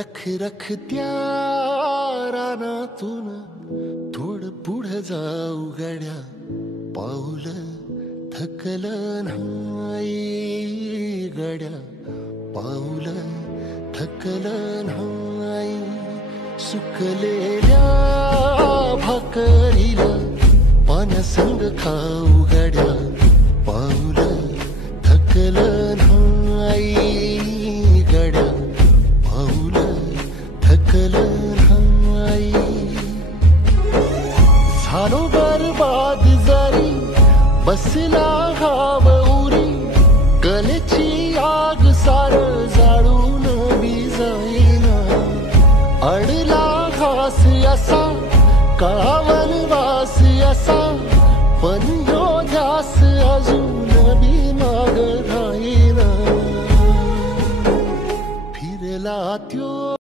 रख रख त्या रानातून थोडं पुढं जाऊ गड्या, पाऊल थकलं नाही गड्या, पाऊल थकलं नाही. सुकलेल्या भाकरीला पानसंग खाऊ गड्या, पाऊल थकलं नाही गड्या, पाऊल थकलं नाही. झालो बरबाद जरी बसला घाव उरी, कलेची आग सार जाळून बी जाईना. अडला घास असा काळा वनवास असा, पण ह्यो ध्यास अजून बी माग राहीना. फिरला त्यो